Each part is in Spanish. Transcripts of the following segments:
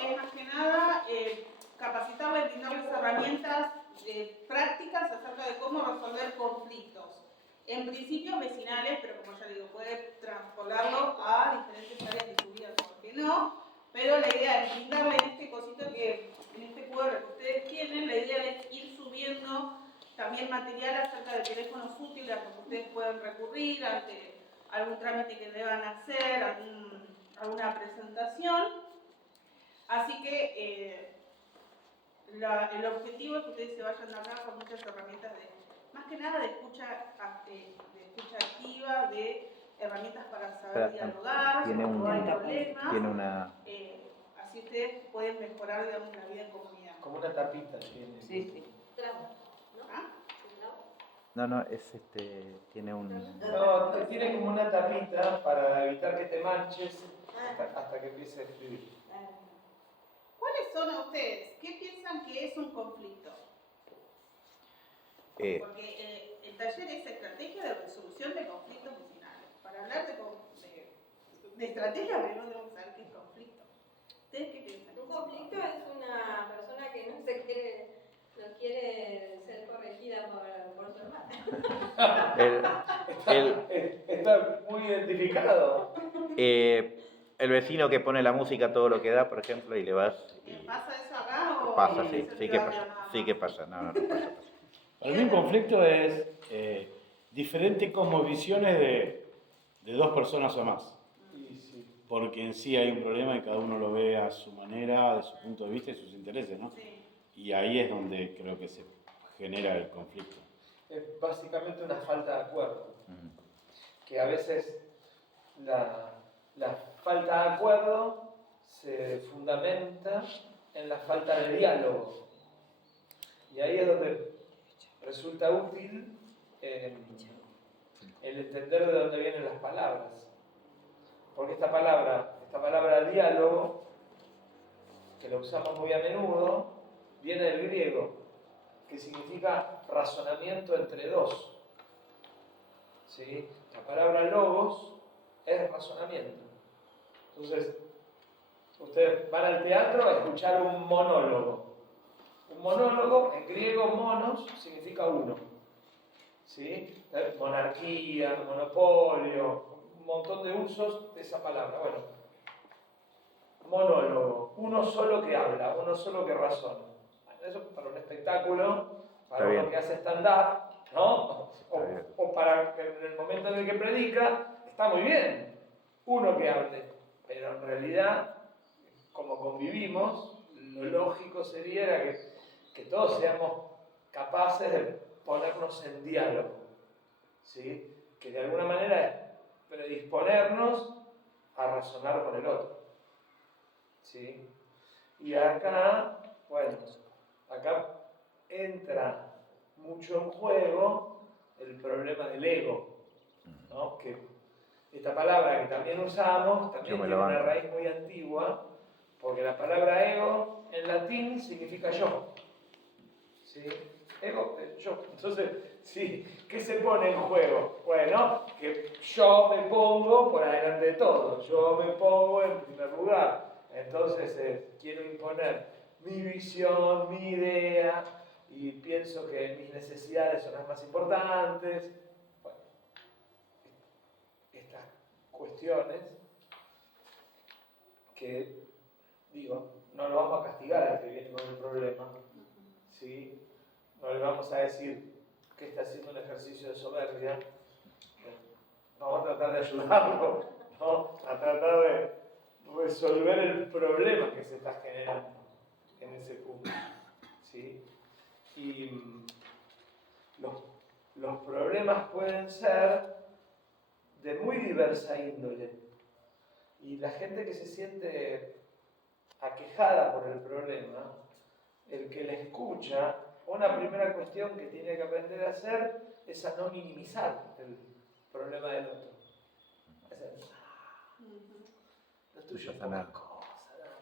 es más que nada capacitarles y brindarles herramientas prácticas acerca de cómo resolver conflictos. En principio vecinales, pero como ya digo, puede transpolarlo a diferentes áreas de su vida, ¿por qué no? Pero la idea es brindarle en este cosito que, en este QR que ustedes tienen, la idea es ir subiendo también material acerca de teléfonos útiles a los que ustedes pueden recurrir ante algún trámite que deban hacer, alguna presentación. Así que el objetivo es que ustedes se vayan de acá con muchas herramientas más que nada de escucha activa, de herramientas para saber dialogar, cuando hay problemas. Tiene una... así ustedes pueden mejorar, digamos, la vida en comunidad. Como una tapita tiene. Sí. No, tiene un... No, tiene como una tapita para evitar que te manches hasta que empieces a escribir. ¿Cuáles son ustedes? ¿Qué piensan que es un conflicto? Porque el taller es estrategia de resolución de conflictos vecinales. Para hablar de estrategia, primero tenemos que saber qué es conflicto. ¿Ustedes qué piensan? Un conflicto es una persona que no quiere ser corregida por su hermano. Está muy identificado. El vecino que pone la música todo lo que da, por ejemplo, y le vas... ¿Pasa eso acá o...? Pasa, sí que pasa. Sí que pasa, no pasa. Para mí un conflicto es diferente cosmovisiones de dos personas o más. Porque en sí hay un problema y cada uno lo ve a su manera, de su punto de vista y sus intereses, ¿no? Sí. Y ahí es donde creo que se genera el conflicto. Es básicamente una falta de acuerdo. Que a veces la falta de acuerdo se fundamenta en la falta de diálogo. Y ahí es donde resulta útil el entender de dónde vienen las palabras. Porque esta palabra diálogo, que la usamos muy a menudo, viene del griego, que significa razonamiento entre dos. ¿Sí? La palabra logos es razonamiento. Entonces, ustedes van al teatro a escuchar un monólogo. Un monólogo, en griego monos, significa uno. ¿Sí? Monarquía, monopolio, un montón de usos de esa palabra. Bueno, monólogo, uno solo que habla, uno solo que razona. Eso para un espectáculo, para uno que hace stand-up, ¿no? O para en el momento en el que predica, está muy bien, uno que hable. Pero en realidad, como convivimos, lo lógico sería que todos seamos capaces de ponernos en diálogo, ¿sí? Que de alguna manera es predisponernos a razonar con el otro, ¿sí? Y acá, bueno, acá entra mucho en juego el problema del ego, ¿no? Que esta palabra que también usamos también tiene una raíz muy antigua, porque la palabra ego en latín significa yo, ¿sí? Ego, yo. Entonces, sí, ¿qué se pone en juego? Bueno, que yo me pongo por adelante de todo, yo me pongo en primer lugar. Entonces, quiero imponer mi visión, mi idea, y pienso que mis necesidades son las más importantes. Bueno, estas cuestiones que, digo, no lo vamos a castigar al que viene con el problema, ¿sí? No le vamos a decir que está haciendo un ejercicio de soberbia. Vamos a tratar de ayudarlo, ¿no? A tratar de resolver el problema que se está generando en ese punto, ¿sí? Y los problemas pueden ser de muy diversa índole. Y la gente que se siente aquejada por el problema, el que la escucha, una primera cuestión que tiene que aprender a hacer es a no minimizar el problema del otro. Es decir, lo tuyo es poca cosa,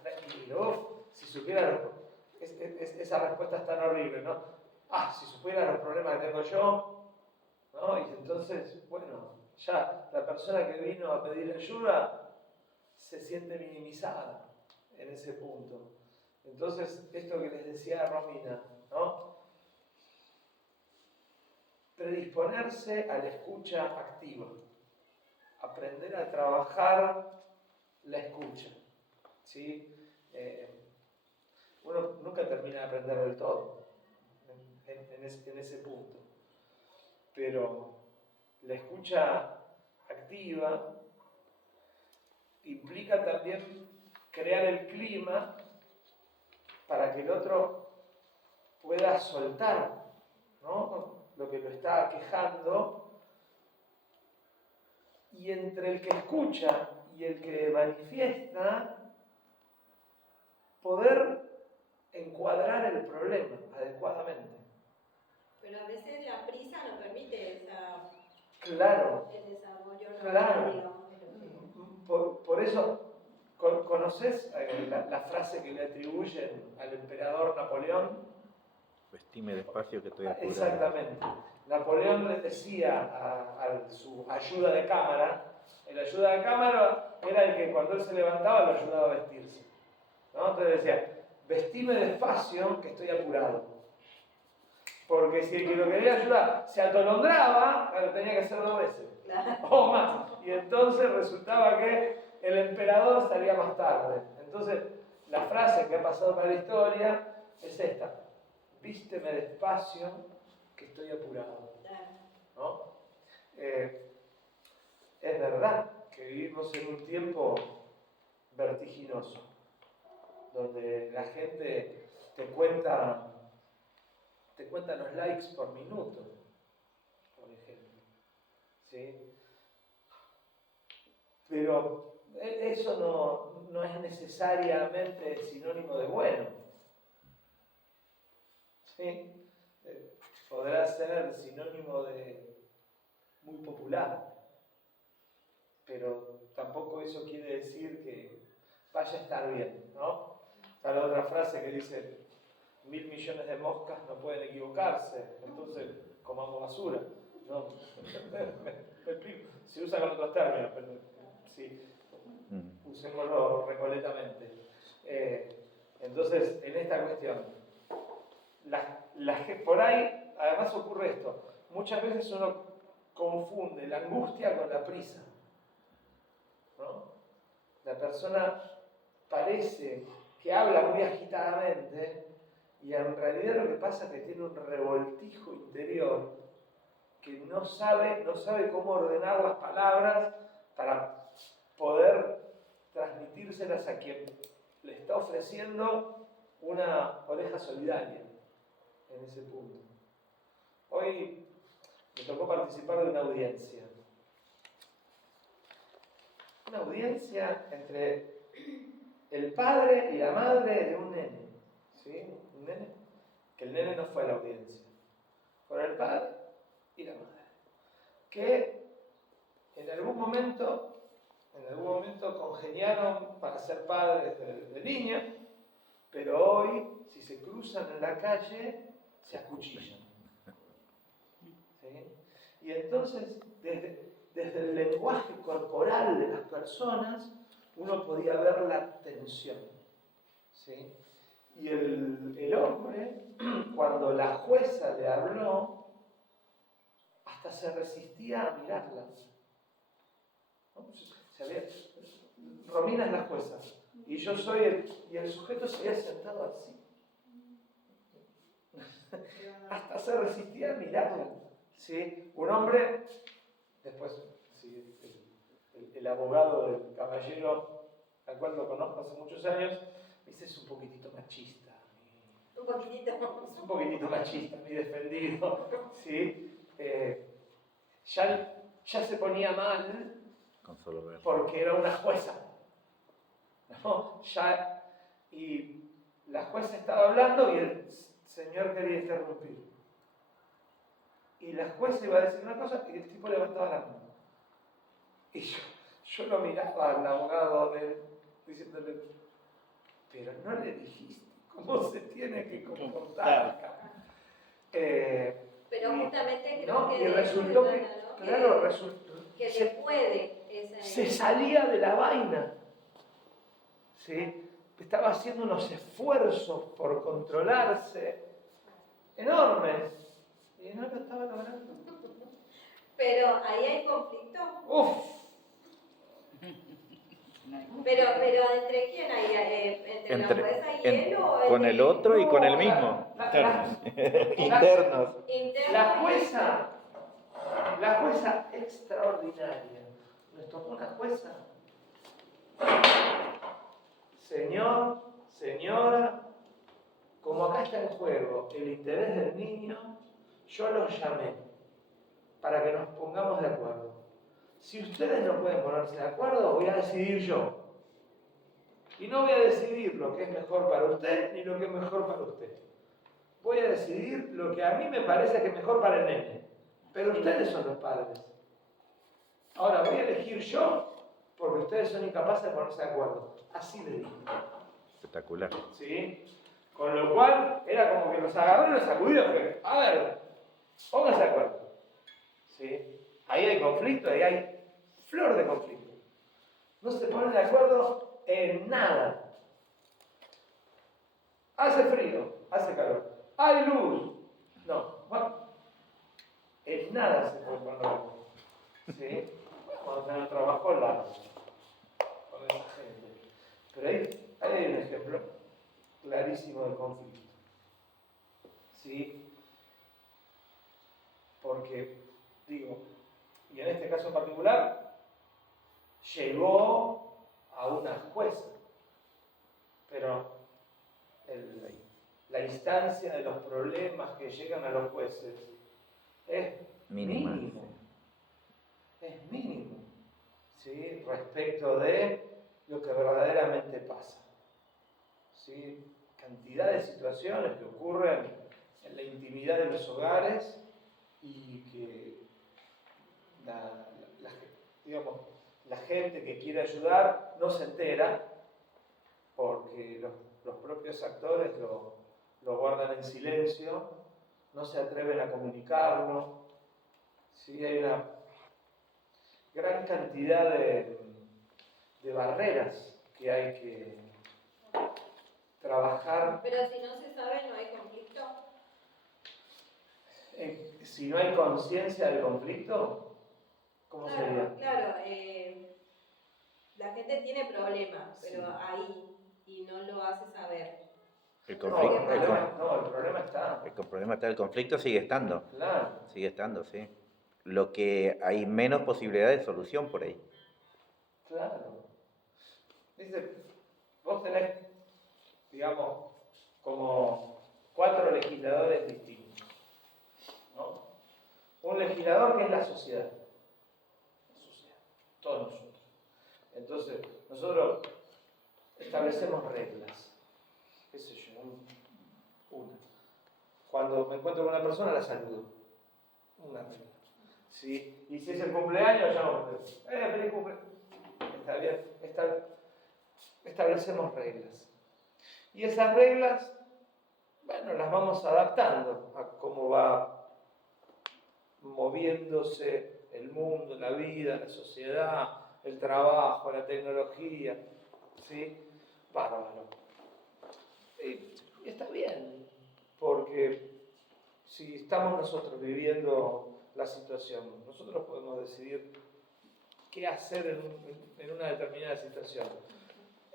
tranquilo. Si supiera, esa respuesta es tan horrible, ¿no? Si supiera los problemas que tengo yo, ¿no? Y entonces, bueno, ya la persona que vino a pedir ayuda se siente minimizada. en ese punto. Entonces, esto que les decía Romina, ¿no? Predisponerse a la escucha activa, aprender a trabajar la escucha, ¿sí? Uno nunca termina de aprender del todo en ese punto, pero la escucha activa implica también crear el clima para que el otro pueda soltar, ¿no?, lo que lo está aquejando, y entre el que escucha y el que manifiesta poder encuadrar el problema adecuadamente. Pero a veces la prisa no permite Claro, el desarrollo claro. normal, digamos. Por eso, ¿conoces la frase que le atribuyen al emperador Napoleón? Vestime despacio que estoy apurado. Exactamente. Napoleón le decía a su ayuda de cámara, el ayuda de cámara era el que cuando él se levantaba lo ayudaba a vestirse, ¿no? Entonces decía, vestime despacio que estoy apurado. Porque si el que lo quería ayudar se atolondraba, claro, tenía que hacerlo 2 veces, o más. Y entonces resultaba que el emperador salía más tarde. Entonces, la frase que ha pasado para la historia es esta: vísteme despacio que estoy apurado, ¿no? Es verdad que vivimos en un tiempo vertiginoso, donde la gente te cuenta los likes por minuto, por ejemplo, ¿sí? Pero eso no es necesariamente sinónimo de bueno, ¿sí? Podrá ser sinónimo de muy popular, pero tampoco eso quiere decir que vaya a estar bien, ¿no? Está la otra frase que dice: 1000 millones de moscas no pueden equivocarse, entonces comamos basura, ¿no? Me explico. Se usa con otros términos, pero sí, usémoslo recoletamente. Entonces, en esta cuestión, por ahí, además ocurre esto: muchas veces uno confunde la angustia con la prisa, ¿no? La persona parece que habla muy agitadamente y en realidad lo que pasa es que tiene un revoltijo interior que no sabe cómo ordenar las palabras para poder transmitírselas a quien le está ofreciendo una oreja solidaria en ese punto. Hoy me tocó participar de una audiencia. Una audiencia entre el padre y la madre de un nene, ¿sí? Un nene, que el nene no fue a la audiencia, fueron el padre y la madre, que en algún momento congeniaron para ser padres de niños, pero hoy, si se cruzan en la calle, se acuchillan, ¿sí? Y entonces, desde el lenguaje corporal de las personas, uno podía ver la tensión, ¿sí? Y el hombre, cuando la jueza le habló, hasta se resistía a mirarla, ¿no? Romina es la jueza, y yo soy y el sujeto se había sentado así. Hasta se resistía a mirarla, ¿sí? Un hombre, después, sí, el abogado del caballero, al cual lo conozco hace muchos años, me dice: es un poquitito machista. Un poquitito. Es un poquitito machista, mi defendido, ¿sí? Ya se ponía mal Con solo ver. porque era una jueza, ¿no? Y la jueza estaba hablando y el señor quería interrumpir. Y la jueza iba a decir una cosa y el tipo levantaba la mano. Y yo lo miraba al abogado de él, diciéndole: pero no le dijiste cómo se tiene que comportar acá. Pero justamente creo ¿no? que Y de resultó eso se que, trata, ¿no? claro, que se puede esa se salía de la vaina, ¿sí? estaba haciendo unos esfuerzos por controlarse enormes y no lo estaba logrando. Pero ahí hay conflicto. Uf, Pero ¿entre quién hay? ¿Entre la jueza y él o con el otro y con el no, mismo. Internos. Internos. la jueza extraordinaria, nos tocó una jueza. Señor, señora, como acá está en juego el interés del niño, yo los llamé para que nos pongamos de acuerdo. Si ustedes no pueden ponerse de acuerdo, voy a decidir yo. Y no voy a decidir lo que es mejor para usted ni lo que es mejor para usted. Voy a decidir lo que a mí me parece que es mejor para el nene. Pero ustedes son los padres. Ahora voy a elegir yo porque ustedes son incapaces de ponerse de acuerdo. Así le digo. Espectacular. ¿Sí? Con lo cual era como que los agarró y los sacudió. A ver, pónganse de acuerdo. ¿Sí? Ahí hay conflicto, ahí hay flor de conflicto. No se ponen de acuerdo en nada. Hace frío, hace calor. Hay luz. No, bueno, en nada se puede poner de acuerdo. ¿Sí? Vamos a tener trabajo largo con esa gente. Pero ahí hay un ejemplo clarísimo de conflicto. ¿Sí? Porque, digo, y en este caso en particular, llegó a una jueza. Pero la instancia de los problemas que llegan a los jueces es mínimo. Es mínimo. ¿Sí? Respecto de lo que verdaderamente pasa. ¿Sí? Cantidad de situaciones que ocurren en la intimidad de los hogares y que la gente que quiere ayudar no se entera porque los propios actores lo guardan en silencio, no se atreven a comunicarlo. ¿Sí? Hay una gran cantidad de barreras que hay que trabajar. Pero si no se sabe, no hay conflicto. Si no hay conciencia del conflicto, ¿cómo sería? Claro, la gente tiene problemas, pero Sí. ahí, y no lo hace saber. El No, conflicto, el problema está. el conflicto sigue estando. Claro. Sigue estando, sí. Lo que hay menos posibilidad de solución por ahí. Claro. Dice, vos tenés, digamos, como 4 legisladores distintos, ¿no? Un legislador que es la sociedad. Todos nosotros. Entonces, nosotros establecemos reglas. ¿Qué sé yo? Una. Cuando me encuentro con una persona, la saludo. Una regla. ¿Sí? Y si es el cumpleaños, llamamos. ¡Feliz cumpleaños! Está bien. Establecemos reglas. Y esas reglas, bueno, las vamos adaptando a cómo va moviéndose el mundo, la vida, la sociedad, el trabajo, la tecnología. ¿Sí? Bárbaro. Y está bien, porque si estamos nosotros viviendo la situación, nosotros podemos decidir qué hacer en una determinada situación.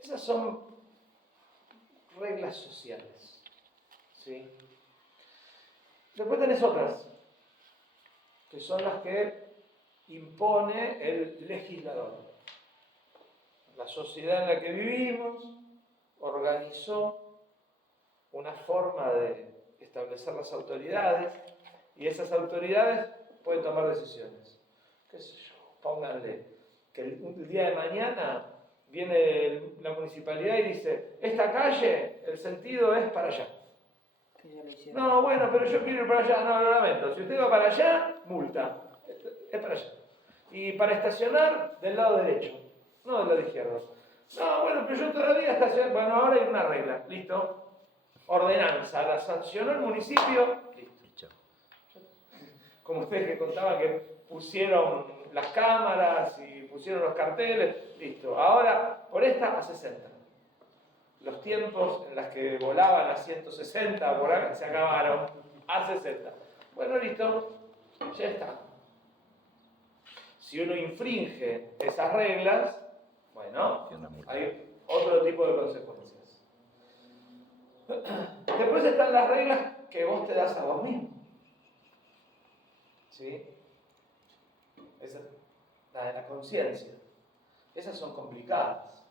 Esas son reglas sociales. ¿Sí? Después tenés otras, que son las que impone el legislador. La sociedad en la que vivimos organizó una forma de establecer las autoridades y esas autoridades pueden tomar decisiones. ¿Qué sé yo? Pónganle que el día de mañana viene la municipalidad y dice, esta calle, el sentido es para allá. No, bueno, pero yo quiero ir para allá. No, lo lamento. Si usted va para allá, multa. Es para allá. Y para estacionar, del lado derecho, no del lado izquierdo. No, bueno, pero yo todavía estaciono. Bueno, ahora hay una regla. ¿Listo? Ordenanza. La sancionó el municipio. Listo. Como ustedes que contaban que pusieron las cámaras y pusieron los carteles. Listo. Ahora, por esta, a 60. los tiempos en los que volaban a 160, se acabaron a 60. Bueno, listo, ya está. Si uno infringe esas reglas, bueno, hay otro tipo de consecuencias. Después están las reglas que vos te das a vos mismo. ¿Sí? Esa, la de la conciencia. Esas son complicadas.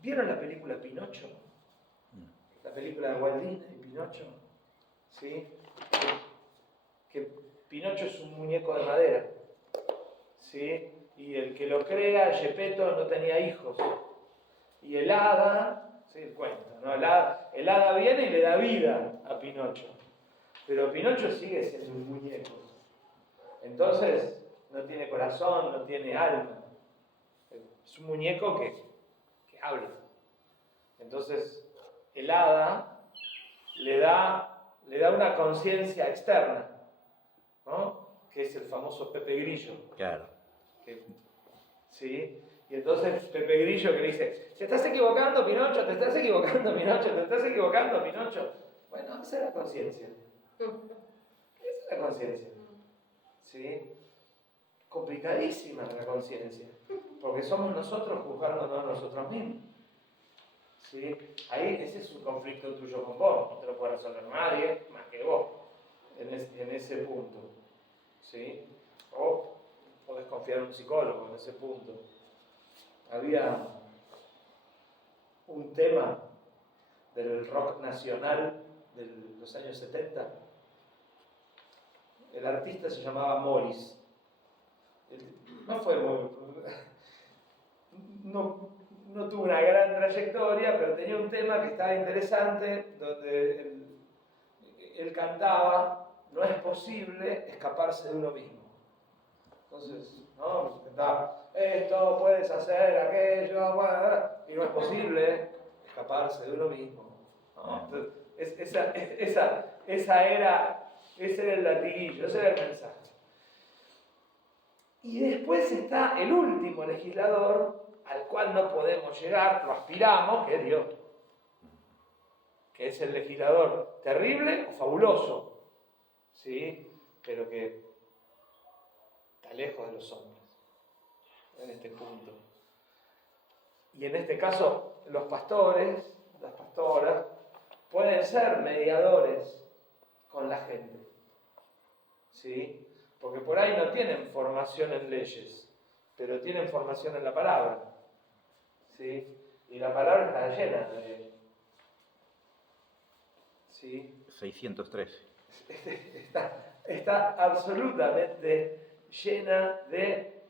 ¿Vieron la película Pinocho? La película de Walt Disney, Pinocho. ¿Sí? Que Pinocho es un muñeco de madera. ¿Sí? Y el que lo crea, Geppetto, no tenía hijos. Y el hada, ¿sí? El cuento, ¿no? El hada viene y le da vida a Pinocho. Pero Pinocho sigue siendo un muñeco. Entonces, no tiene corazón, no tiene alma. Es un muñeco que habla. Entonces, el hada le da una conciencia externa, ¿no? Que es el famoso Pepe Grillo. Claro. ¿Sí? Y entonces Pepe Grillo que le dice, te estás equivocando, Pinocho, te estás equivocando, Pinocho, te estás equivocando, Pinocho. Bueno, esa es la conciencia. Esa es la conciencia. ¿Sí? Complicadísima la conciencia, porque somos nosotros juzgándonos a nosotros mismos. ¿Sí? Ahí ese es un conflicto tuyo con vos, no te lo puede resolver nadie más que vos en ese punto. ¿Sí? O podés confiar en un psicólogo en ese punto. Había un tema del rock nacional de los años 70. El artista se llamaba Morris. No tuvo una gran trayectoria, pero tenía un tema que estaba interesante, donde él cantaba, no es posible escaparse de uno mismo. Entonces, ¿no? Cantaba, esto, puedes hacer aquello, y no es posible escaparse de uno mismo. ¿No? Entonces, ese era el latiguillo, ese era el mensaje. Y después está el último legislador al cual no podemos llegar, lo aspiramos, que es Dios. Que es el legislador terrible o fabuloso, ¿sí? Pero que está lejos de los hombres, en este punto. Y en este caso, los pastores, las pastoras, pueden ser mediadores con la gente, ¿sí? Porque por ahí no tienen formación en leyes, pero tienen formación en la palabra. ¿Sí? Y la palabra está llena de... ¿Sí? 613. Está absolutamente llena de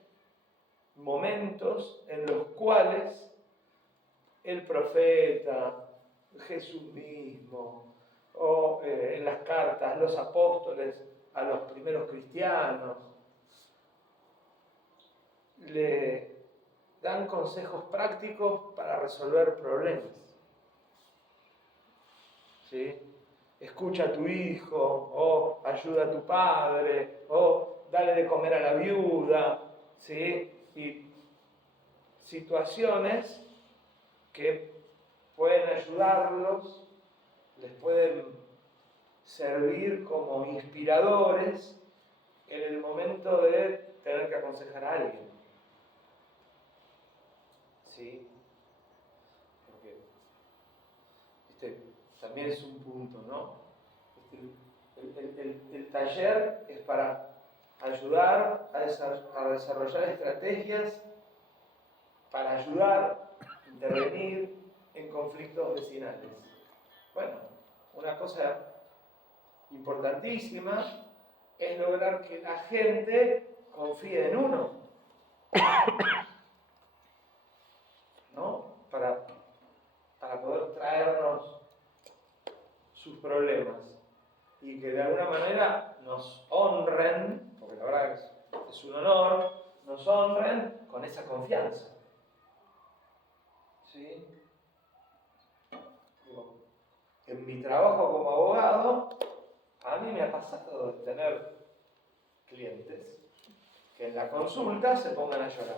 momentos en los cuales el profeta, Jesús mismo, o en las cartas, los apóstoles a los primeros cristianos, le dan consejos prácticos para resolver problemas. ¿Sí? Escucha a tu hijo, o ayuda a tu padre, o dale de comer a la viuda, ¿sí? Y situaciones que pueden ayudarlos, les pueden servir como inspiradores en el momento de tener que aconsejar a alguien. ¿Sí? Porque también es un punto, ¿no? El taller es para ayudar a desarrollar estrategias para ayudar a intervenir en conflictos vecinales. Bueno, una cosa importantísima es lograr que la gente confíe en uno, ¿no? Para poder traernos sus problemas y que de alguna manera nos honren, porque la verdad es un honor, nos honren con esa confianza. ¿Sí? En mi trabajo como abogado, a mí me ha pasado de tener clientes que en la consulta se pongan a llorar,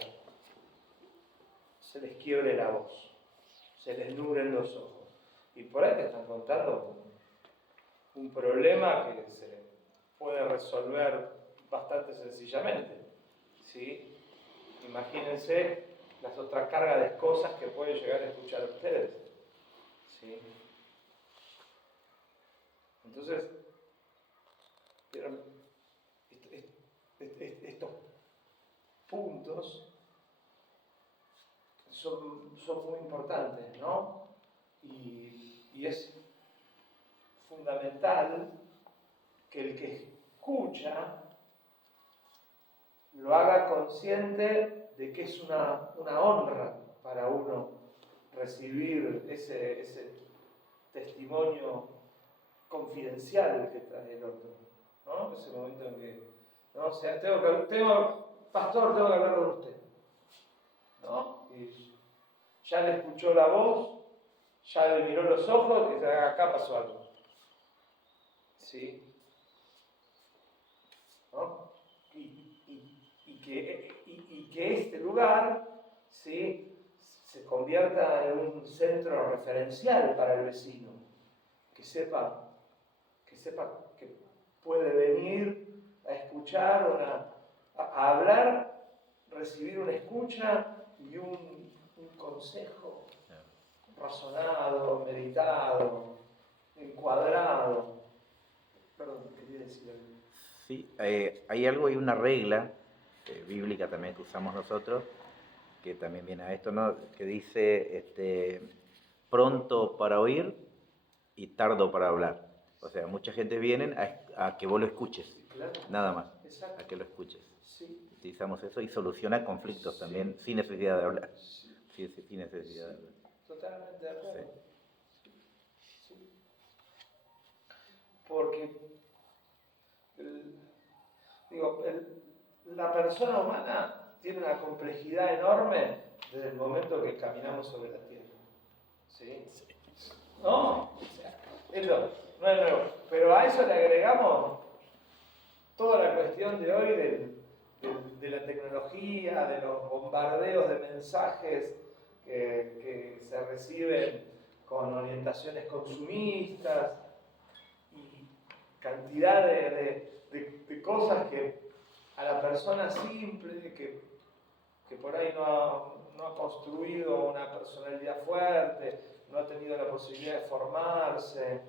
se les quiebre la voz, se les nublen los ojos. Y por ahí te están contando un problema que se puede resolver bastante sencillamente, ¿sí? Imagínense las otras cargas de cosas que pueden llegar a escuchar ustedes, ¿sí? Entonces, estos puntos son muy importantes, ¿no? Y es fundamental que el que escucha lo haga consciente de que es una honra para uno recibir ese testimonio confidencial que trae el otro, ¿no? Ese momento en que, ¿no? O sea, pastor, tengo que hablar con usted, ¿no? Y ya le escuchó la voz, ya le miró los ojos y acá pasó algo, ¿sí? ¿No? Y que este lugar, ¿sí?, se convierta en un centro referencial para el vecino, que sepa que puede venir a escuchar, a hablar, recibir una escucha y un consejo razonado, meditado, encuadrado. Perdón, quería decir algo. Sí, hay algo y una regla bíblica también que usamos nosotros, que también viene a esto, ¿no? Que dice pronto para oír y tardo para hablar. O sea, mucha gente viene a que vos lo escuches, Sí, claro. nada más, Exacto. a que lo escuches. Sí. Utilizamos eso y soluciona conflictos Sí. también sin necesidad de hablar. Sí. Sin necesidad de hablar. Totalmente de acuerdo. Sí. Sí. Porque la persona humana tiene una complejidad enorme desde el momento que caminamos sobre la tierra. ¿Sí? ¿No? O sea, no es nuevo. Pero a eso le agregamos toda la cuestión de hoy de la tecnología, de los bombardeos de mensajes que se reciben con orientaciones consumistas y cantidad de cosas que a la persona simple que por ahí no ha construido una personalidad fuerte, no ha tenido la posibilidad de formarse,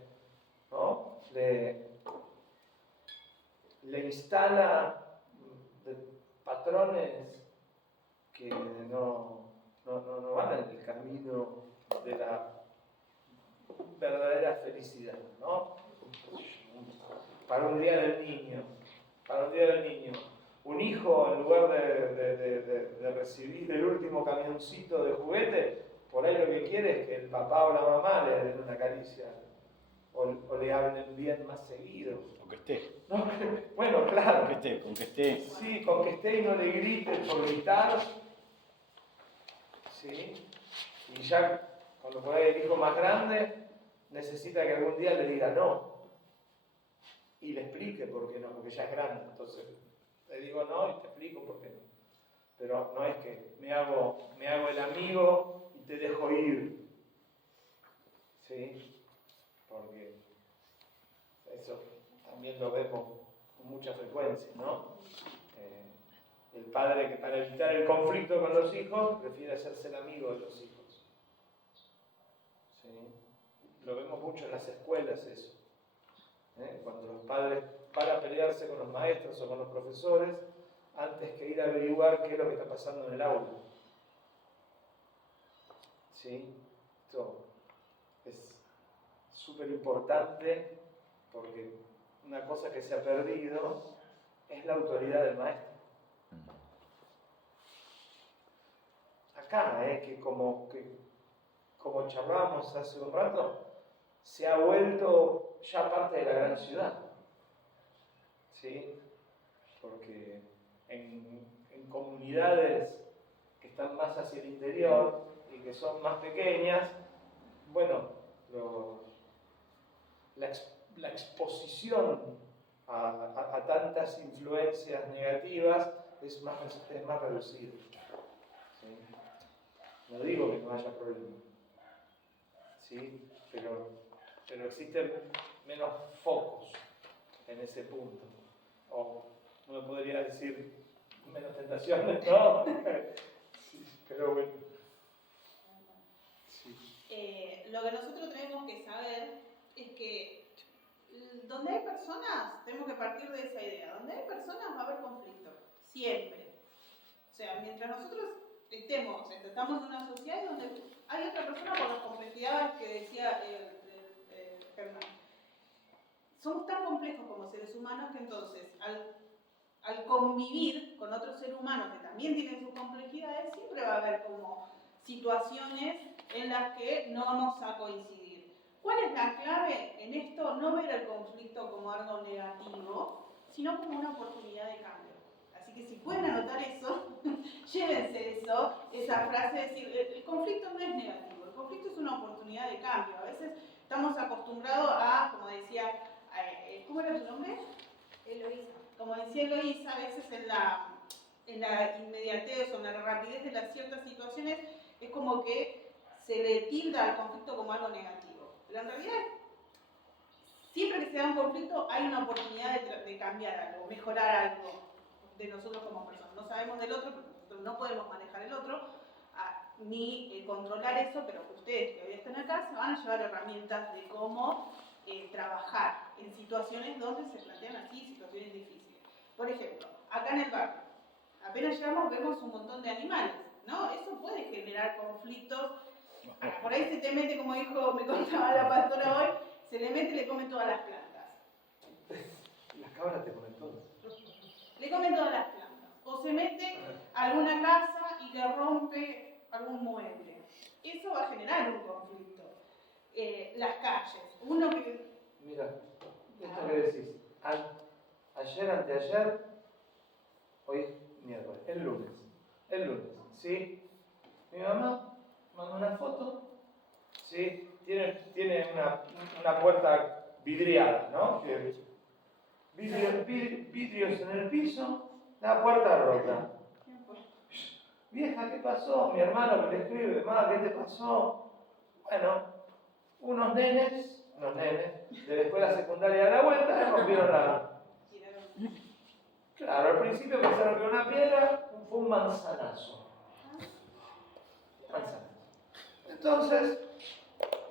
¿no? Le instala patrones que no van en el camino de la verdadera felicidad, ¿no? Para un día del niño, un hijo, en lugar de recibir el último camioncito de juguete, por ahí lo que quiere es que el papá o la mamá le den una caricia o le hablen bien más seguido. O que esté. ¿No? Bueno, claro. Con que esté. Sí, con que esté y no le grite por gritar. ¿Sí? Y ya, cuando por ahí el hijo más grande, necesita que algún día le diga no. Y le explique por qué no, porque ya es grande. Entonces, le digo no y te explico por qué no. Pero no es que me hago el amigo y te dejo ir. ¿Sí? Porque eso también lo vemos con mucha frecuencia, ¿no? El padre que para evitar el conflicto con los hijos prefiere hacerse el amigo de los hijos. ¿Sí? Lo vemos mucho en las escuelas eso. Cuando los padres van a pelearse con los maestros o con los profesores, antes que ir a averiguar qué es lo que está pasando en el aula. ¿Sí? Esto es súper importante porque una cosa que se ha perdido es la autoridad del maestro. Acá, que como charlábamos hace un rato, se ha vuelto ya parte de la gran ciudad. ¿Sí? Porque en comunidades que están más hacia el interior y que son más pequeñas, bueno, la exposición a tantas influencias negativas es más reducido. ¿Sí? No digo que no haya problema, ¿sí? Pero existen menos focos en ese punto. O uno podría decir menos tentaciones, ¿no? Sí, pero bueno. Sí. Lo que nosotros tenemos que saber es que donde hay personas, tenemos que partir de esa idea, donde hay personas va a haber conflicto, siempre. O sea, mientras nosotros estamos en una sociedad donde hay otra persona por las complejidades que decía Hernán. Somos tan complejos como seres humanos que entonces al convivir con otros seres humanos que también tienen sus complejidades, siempre va a haber como situaciones en las que no vamos a coincidir. ¿Cuál es la clave en esto? No ver el conflicto como algo negativo, sino como una oportunidad de cambio. Así que si pueden anotar eso, llévense eso, esa frase de decir, el conflicto no es negativo, el conflicto es una oportunidad de cambio. A veces estamos acostumbrados a, como decía, ¿cómo era tu nombre? Eloísa. Como decía Eloísa, a veces en la inmediatez o en la rapidez de las ciertas situaciones es como que se le tilda al conflicto como algo negativo. Pero en realidad, siempre que se da un conflicto hay una oportunidad de cambiar algo, mejorar algo de nosotros como personas. No sabemos del otro, porque nosotros no podemos manejar el otro, ni controlar eso, pero ustedes que hoy están acá se van a llevar herramientas de cómo trabajar en situaciones donde se plantean así, situaciones difíciles. Por ejemplo, acá en el barrio, apenas llegamos vemos un montón de animales, ¿no? Eso puede generar conflictos. Por ahí se te mete, como me contaba la pastora hoy, se le mete y le come todas las plantas. Las cabras te comen todo. Le come todas las plantas. O se mete a alguna casa y le rompe algún mueble. Eso va a generar un conflicto. Las calles. Uno que... Mira, esto que decís, ayer, anteayer, hoy es miércoles, el lunes, ¿sí? Mi mamá mandó una foto, ¿sí? Tiene una puerta vidriada, ¿no? Vidrios en el piso, la puerta rota. Vieja, ¿qué pasó? Mi hermano que le escribe, mamá, ¿qué te pasó? Bueno, unos nenes de la escuela secundaria de la vuelta le rompieron la... Claro, al principio pensaron que era una piedra, fue un manzanazo. Entonces,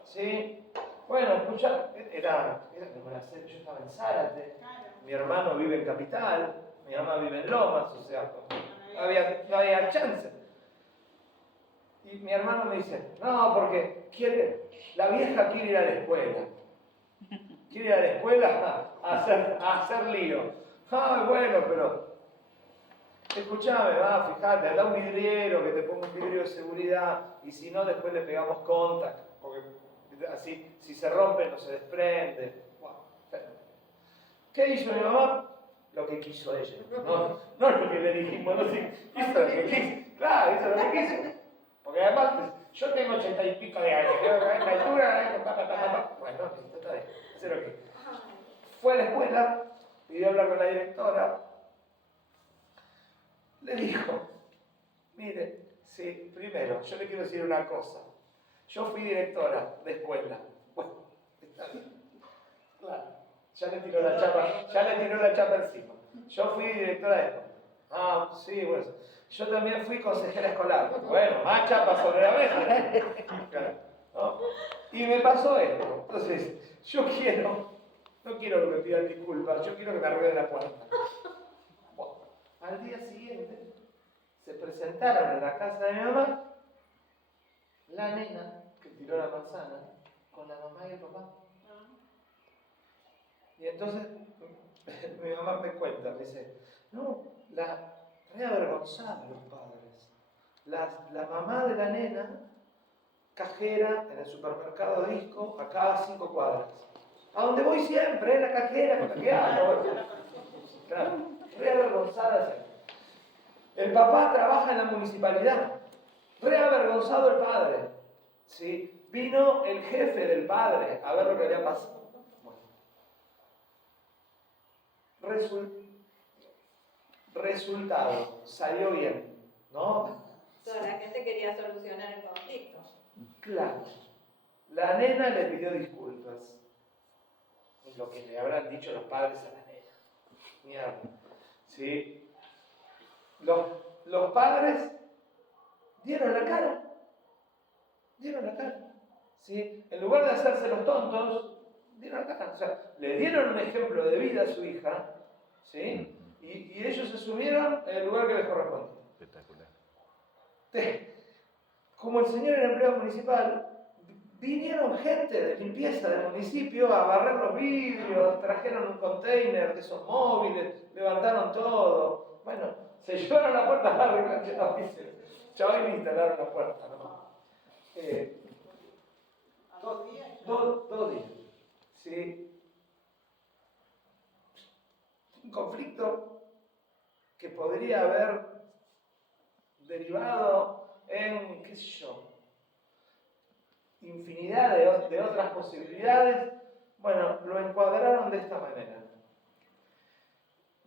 sí, bueno, escucha, era como las 6, yo estaba en Zárate, mi hermano vive en Capital, mi mamá vive en Lomas, o sea, no había chance. Y mi hermano me dice, no, porque la vieja quiere ir a la escuela. Quiere ir a la escuela a hacer lío. Ah, bueno, pero escuchame, fíjate, anda un vidriero, que te ponga un vidrio de seguridad, y si no, después le pegamos contact, porque así, si se rompe, no se desprende. Bueno, ¿qué hizo mi mamá? Lo que quiso ella, no lo que le dijimos, no sé, hizo lo que quiso. Claro, hizo lo que quiso. Porque además, yo tengo 80 y pico de años, la altura, bueno, está bien, hacer lo que. Fue a la escuela, pidió hablar con la directora, le dijo, mire, sí, primero, yo le quiero decir una cosa, yo fui directora de escuela, bueno, está bien, claro, ya le tiró la chapa encima, yo fui directora de escuela, sí, bueno, yo también fui consejera escolar, bueno, más chapa sobre la mesa, claro, ¿no? Y me pasó esto, entonces, no quiero que me pidan disculpas, yo quiero que me arreglen la puerta. Bueno, al día siguiente se presentaron en la casa de mi mamá la nena que tiró la manzana con la mamá y el papá. Y entonces mi mamá me cuenta, me dice, no, re avergonzada los padres. La mamá de la nena, cajera en el supermercado Disco, acá a 5 cuadras. A donde voy siempre, la cajera, claro, re avergonzada siempre. El papá trabaja en la municipalidad, re avergonzado el padre. ¿Sí? Vino el jefe del padre a ver lo que había pasado. Bueno. Resultado, salió bien, ¿no? Toda la gente quería solucionar el conflicto. Claro. La nena le pidió disculpas. Lo que le habrán dicho los padres a la nena. Mierda. ¿Sí? Los padres dieron la cara. Dieron la cara. ¿Sí? En lugar de hacerse los tontos, dieron la cara. O sea, le dieron un ejemplo de vida a su hija, ¿sí? Y ellos asumieron el lugar que les corresponde. Espectacular. Como el señor era empleado municipal, vinieron gente de limpieza del municipio a barrer los vidrios, trajeron un container de esos móviles, levantaron todo. Bueno, se llevaron la puerta a arreglar, ya hoy me instalaron la puerta, ¿no? 2 días. ¿Sí? Un conflicto que podría haber derivado en, qué sé yo, infinidad de otras posibilidades. Bueno, lo encuadraron de esta manera.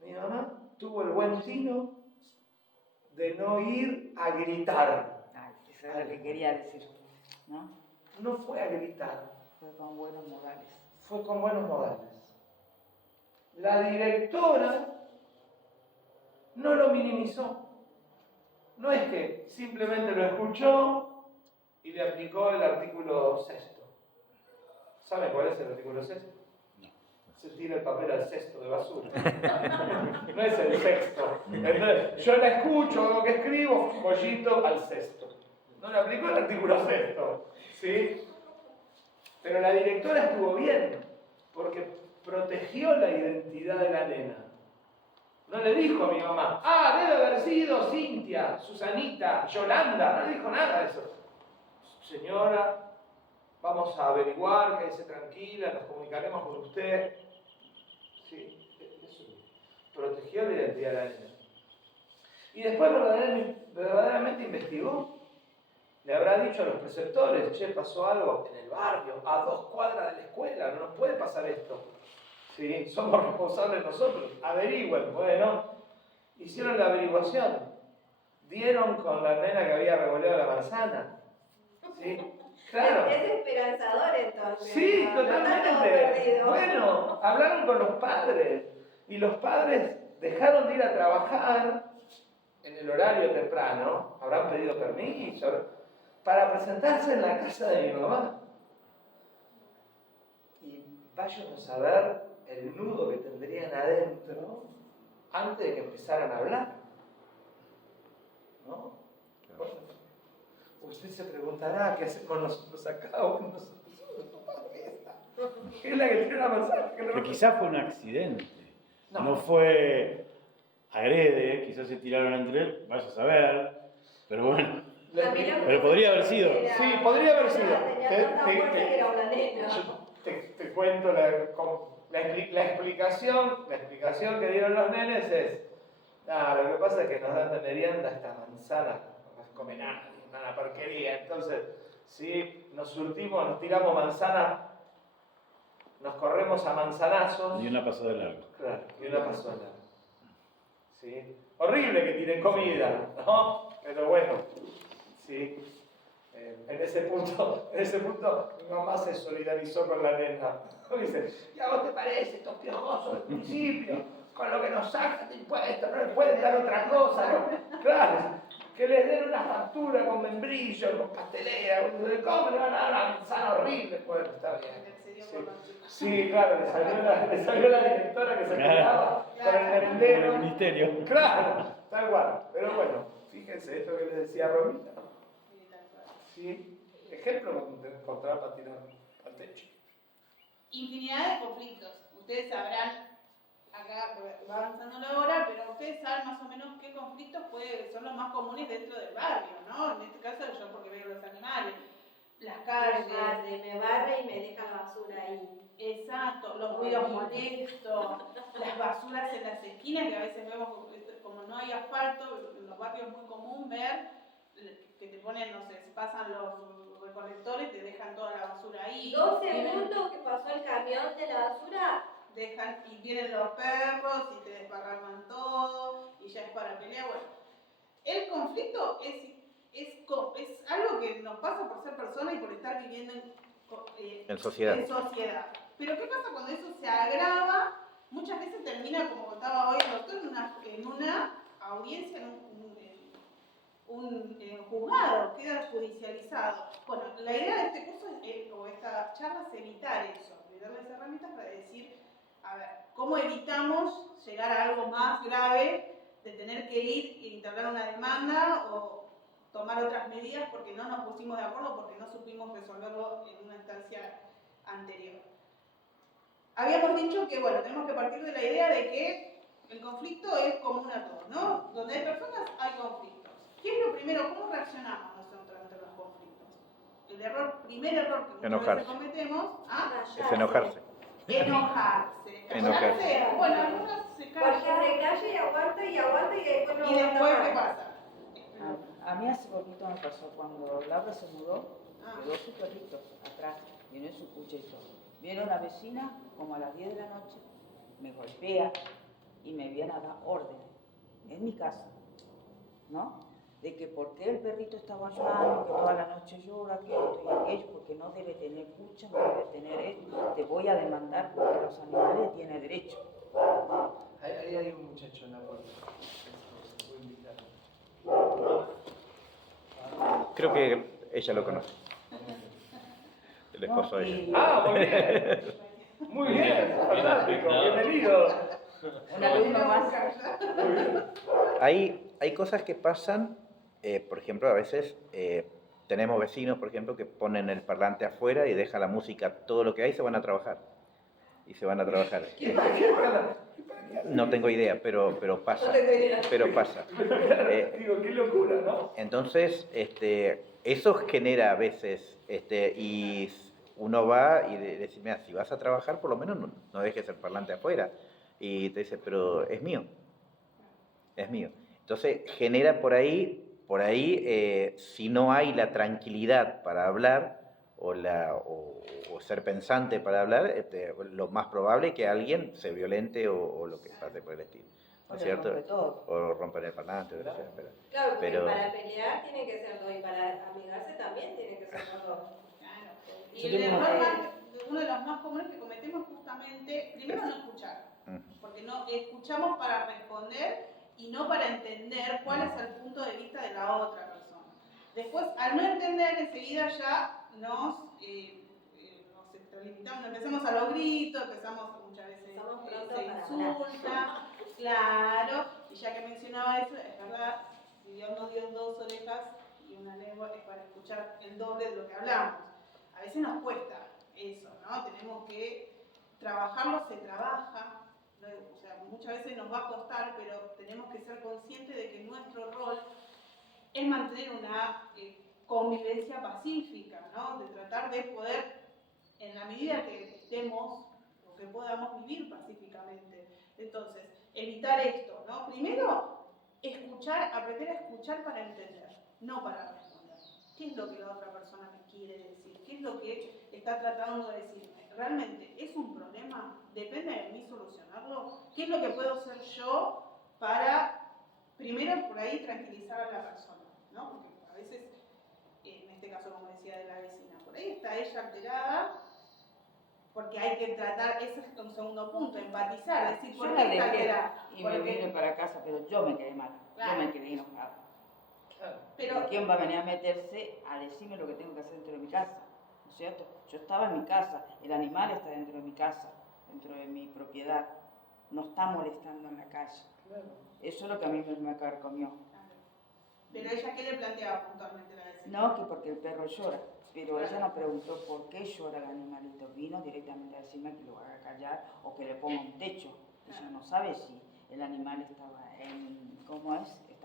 Mi mamá tuvo el buen tino de no ir a gritar. Eso es lo que quería decir, ¿no? No fue a gritar. Fue con buenos modales. Fue con buenos modales. La directora no lo minimizó. No es que simplemente lo escuchó y le aplicó el artículo 6. ¿Saben cuál es el artículo 6? No. Se tira el papel al cesto de basura. No es el sexto. Entonces, yo la escucho, lo que escribo, pollito al cesto. No le aplicó el artículo 6. ¿Sí? Pero la directora estuvo bien, porque protegió la identidad de la nena. No le dijo a mi mamá, debe haber sido Cintia, Susanita, Yolanda. No le dijo nada de eso. Señora, vamos a averiguar, quédese tranquila, nos comunicaremos con usted. Sí, eso protegió la identidad de la nena. Y después verdaderamente investigó. Le habrá dicho a los preceptores, che, pasó algo en el barrio, a 2 cuadras de la escuela, no nos puede pasar esto. ¿Sí? Somos responsables nosotros, averigüen. Bueno, hicieron la averiguación, dieron con la nena que había revoleado la manzana. ¿Sí? Claro. Es esperanzador entonces. Sí, no está todo totalmente. perdido. Bueno, hablaron con los padres y los padres dejaron de ir a trabajar en el horario temprano, habrán pedido permiso, para presentarse en la casa de mi mamá. Y vayan a saber el nudo que tendrían adentro antes de que empezaran a hablar. ¿No? Bueno, usted se preguntará qué hacemos nosotros acá o nosotros. ¿Qué es la que tiene la manzana? Pero quizás fue un accidente. No. No fue agrede, quizás se tiraron entre él, vaya a saber. Pero bueno, pero podría haber sido. Sí, podría haber sido. Tenía tanta fuerza que era una nena. Te cuento la explicación que dieron los nenes es, lo que pasa es que nos dan de merienda esta manzana, no las come nadie, una porquería. Entonces, sí, nos surtimos, nos tiramos manzana, nos corremos a manzanazos. Y una pasó de largo. Claro, y una pasó de largo. ¿Sí? Horrible que tiren comida, ¿no? Pero bueno, sí. En ese punto, mi mamá se solidarizó con la nena. Dice, ¿y a vos te parece, estos piojosos del municipio, con lo que nos sacan de impuestos, no les pueden dar otra cosa? ¿No? Claro, que les den una factura con membrillo, con pastelera, ¿cómo le van a dar una manzana horrible? Bueno, está bien. Sí, claro, le salió la directora que se quedaba con el merendero. El ministerio. Claro, tal cual. Pero bueno, fíjense esto que les decía Romita. Sí, ejemplo donde encontrar para tirar al techo. Infinidad de conflictos. Ustedes sabrán, acá va avanzando la hora, pero ustedes saben más o menos qué conflictos son los más comunes dentro del barrio, ¿no? En este caso yo porque veo los animales, las calles. Me barre y me deja la basura ahí. Exacto, los ruidos molestos, las basuras en las esquinas, que a veces vemos, como no hay asfalto, en los barrios es muy común ver que te ponen, no sé, pasan los recolectores, te dejan toda la basura ahí. 2 segundos que pasó el camión de la basura. Y vienen los perros y te desparraman todo, y ya es para pelear. Bueno, el conflicto es algo que nos pasa por ser personas y por estar viviendo en sociedad. Pero ¿qué pasa cuando eso se agrava? Muchas veces termina, como contaba hoy el doctor, en una audiencia, en un juzgado, queda judicializado. Bueno, la idea de este curso o esta charla es evitar eso, darles herramientas para decir, a ver, ¿cómo evitamos llegar a algo más grave de tener que ir e instalar una demanda o tomar otras medidas porque no nos pusimos de acuerdo, porque no supimos resolverlo en una instancia anterior? Habíamos dicho que, bueno, tenemos que partir de la idea de que el conflicto es común a todos, ¿no? Donde hay personas, hay conflictos. ¿Qué es lo primero? ¿Cómo reaccionamos nosotros ante los conflictos? El primer error que muchas veces cometemos es enojarse. Callarse. Bueno, algunos se callan. Porque se calla y aguanta y aguanta y después no ¿Y después aguanta qué más. pasa? A mí hace poquito me pasó cuando Laura se mudó, quedó su perrito atrás, tiene su cucha y todo. Vieron la vecina como a las 10 de la noche, me golpea y me viene a dar órdenes en mi casa, ¿no? De que por qué el perrito estaba llorando, que toda la noche llora, que esto y aquello, porque no debe tener cucha, no debe tener esto, te voy a demandar porque los animales tienen derecho. Ahí hay un muchacho en la puerta. Se puede invitar. Creo que ella lo conoce. El esposo de ella. Ah, muy bien. Muy bien, fantástico, bienvenido. Un alumno más. Hay cosas que pasan, por ejemplo, a veces tenemos vecinos, por ejemplo, que ponen el parlante afuera y dejan la música, todo lo que hay, y se van a trabajar. No tengo idea, pero pasa. Pero pasa. Digo, qué locura, ¿no? Entonces, eso genera a veces, y uno va y le dice, mira, si vas a trabajar, por lo menos no dejes el parlante afuera. Y te dice, pero es mío. Entonces, genera por ahí, si no hay la tranquilidad para hablar o ser pensante para hablar, lo más probable es que alguien se violente o lo que pase por el estilo. ¿No es cierto? O romper el parlante, o lo que sea. Claro, porque para pelear tiene que ser dos y para amigarse también tiene que ser los dos. Claro. Y el error uno de los más comunes que cometemos es justamente, primero no escuchar, porque no escuchamos para responder y no para entender cuál es el punto de vista de la otra persona. Después, al no entender, enseguida ya nos extralimitamos, empezamos a los gritos, empezamos muchas veces se insulta, claro, y ya que mencionaba eso, es verdad, si Dios nos dio dos orejas y una lengua es para escuchar el doble de lo que hablamos. A veces nos cuesta eso, ¿no? Tenemos que trabajarlo, se trabaja, o sea, muchas veces nos va a costar, pero tenemos que ser conscientes de que nuestro rol es mantener una convivencia pacífica, ¿no? De tratar de poder, en la medida que estemos o que podamos vivir pacíficamente. Entonces, evitar esto, ¿no? Primero, aprender a escuchar para entender, no para responder. ¿Qué es lo que la otra persona me quiere decir? ¿Qué es lo que está tratando de decirme? ¿Realmente es un problema? ¿Depende de mí solucionarlo? ¿Qué es lo que puedo hacer yo para, primero, por ahí tranquilizar a la persona, ¿no? Porque a veces, en este caso, como decía, de la vecina, por ahí está ella alterada, porque hay que tratar, ese es un segundo punto, empatizar, decir, ¿por qué está alterada? Y me vine para casa, pero yo me quedé mal, yo me quedé enojada. Pero ¿quién va a venir a meterse a decirme lo que tengo que hacer dentro de mi casa? ¿No es cierto? Yo estaba en mi casa, el animal está dentro de mi casa, dentro de mi propiedad, no está molestando en la calle. Eso es lo que a mí me carcomió. Pero ella, ¿qué le planteaba puntualmente la vecina? No, que porque el perro llora, pero ella no preguntó por qué llora el animalito, vino directamente a decirme que lo haga callar o que le ponga un techo. Ella no sabe si el animal estaba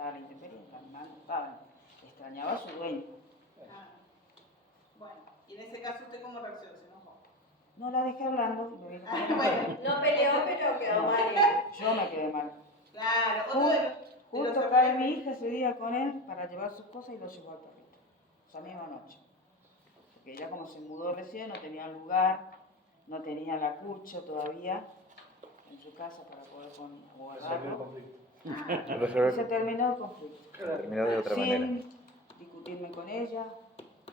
estaba a la intemperie, el animal no estaba, extrañaba a su dueño. Bueno, y en ese caso, ¿usted cómo reaccionó? ¿Se enojó? No la dejé hablando y me vine. Bueno. No peleó, pero quedó mal. Yo me quedé mal. Claro, Justo cae mi hija ese día con él para llevar sus cosas y lo llevó al perrito, esa misma noche. Porque ella como se mudó recién, no tenía lugar, no tenía la cucha todavía en su casa para poder guardarlo. Y se terminó el conflicto. Terminó de otra manera. Sin discutirme con ella,